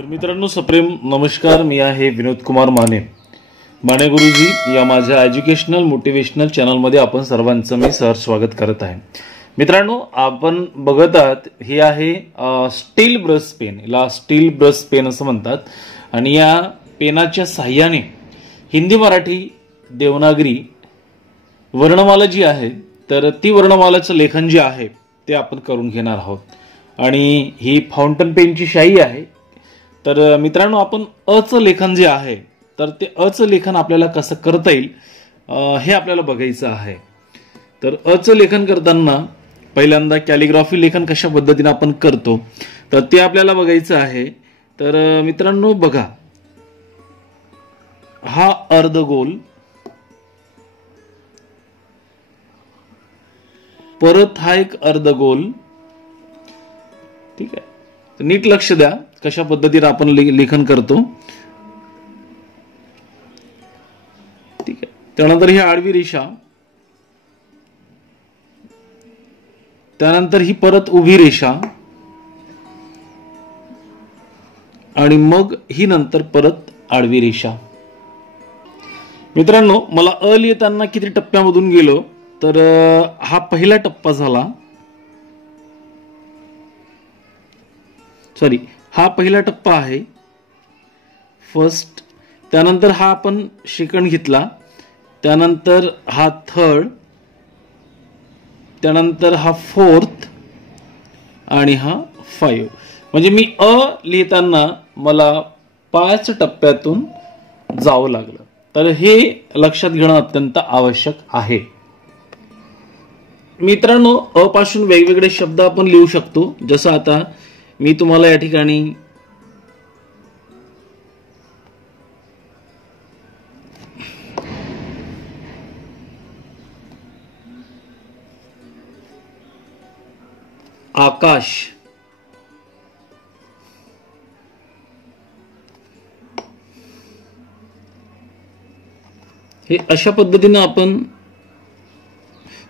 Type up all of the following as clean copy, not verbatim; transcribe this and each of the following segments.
तर मित्रांनो सप्रेम नमस्कार, मी आहे विनोद कुमार माने गुरुजी या माझ्या एज्युकेशनल मोटिवेशनल चॅनलमध्ये आपण सर्वांचं मी सहर्ष स्वागत करत आहे। मित्रांनो आपण बघत आहात हे आहे स्टील ब्रश पेन, याला स्टील ब्रश पेन असं म्हणतात आणि या पेनाच्या सहाय्याने हिंदी मराठी देवनागरी वर्णमाला जी आहे तर ती वर्णमालाचं लेखन जे आहे ते आपण करून घेणार आहोत आणि ही फाउंटन पेनची शाई आहे। तर मित्रांनो आपण अचं लेखन जे आहे तर ते अचं लेखन आपल्याला कसं करता येईल हे आपल्याला बघायचं आहे। तर अचं लेखन करताना पहिल्यांदा कॅलिग्राफी लेखन कशा पद्धतीने आपण करतो तर ते आपल्याला बघायचं आहे। तर मित्रांनो बघा, हा अर्धगोल, परत हा एक अर्धगोल, ठीक आहे। तर नीट लक्ष द्या कशा पद्धतीने आपण लेखन करतो, ठीक आहे। त्यानंतर ही आडवी रेषा, त्यानंतर ही परत उभी रेषा आणि मग ही नंतर परत आडवी रेषा। मित्रांनो मला अ लिहिताना किती टप्प्यामधून गेलो तर हा पहिला टप्पा झाला, सॉरी हा पहिला टप्पा आहे फर्स्ट, त्यानंतर हा आपण सेकंड घेतला, त्यानंतर हा थर्ड, त्यानंतर हा फोर्थ आणि हा 5। म्हणजे मी अ लिहिताना मला 5 टप्प्यातून जावं लागलं। तर हे लक्षात घेणं अत्यंत आवश्यक आहे। मित्रांनो अ पासून वेगवेगळे शब्द आपण लिहू शकतो, जसं आता मी तुम्हाला या ठिकाणी आकाश, हे अशा पद्धतीने आपण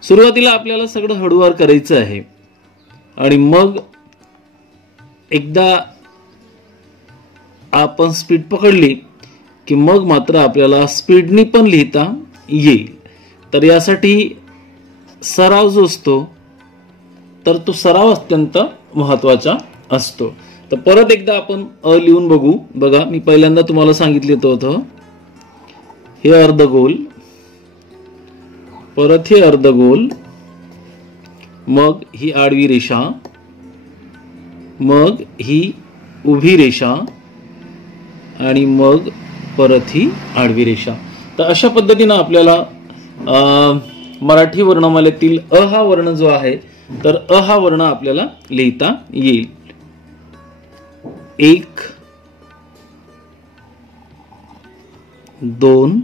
सुरुवातीला आपल्याला सगळं हळूवार करायचं आहे आणि मग एकदा आपण स्पीड पकडली की मग मात्र आपल्याला स्पीडनी पण लिहिता येईल। तर यासाठी सराव जो असतो तर तो सराव अत्यंत महत्त्वाचा असतो। तर परत एकदा आपण अ लिहून बघू। बघा मी पहिल्यांदा तुम्हाला सांगितलं होतं हे अर्धगोल, परत हे अर्धगोल, मग ही आडवी रेषा, मग ही उभी रेषा आणि मग परत ही आडवी रेषा। तर अशा पद्धतीने आपल्याला मराठी वर्णमालेतील अ हा वर्ण जो आहे तर अ हा वर्ण आपल्याला लिहिता येईल। 1 2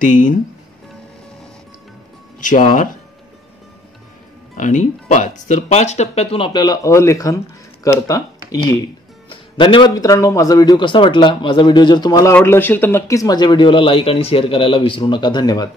3 4 आणि 5। तर 5 टप्प्यातून आपल्याला अ लेखन करता येईल। धन्यवाद मित्रांनो। माझा व्हिडिओ कसा वाटला? माझा व्हिडिओ जर तुम्हाला आवडला असेल तर नक्कीच माझ्या व्हिडिओला लाईक आणि शेअर करायला विसरू नका। धन्यवाद।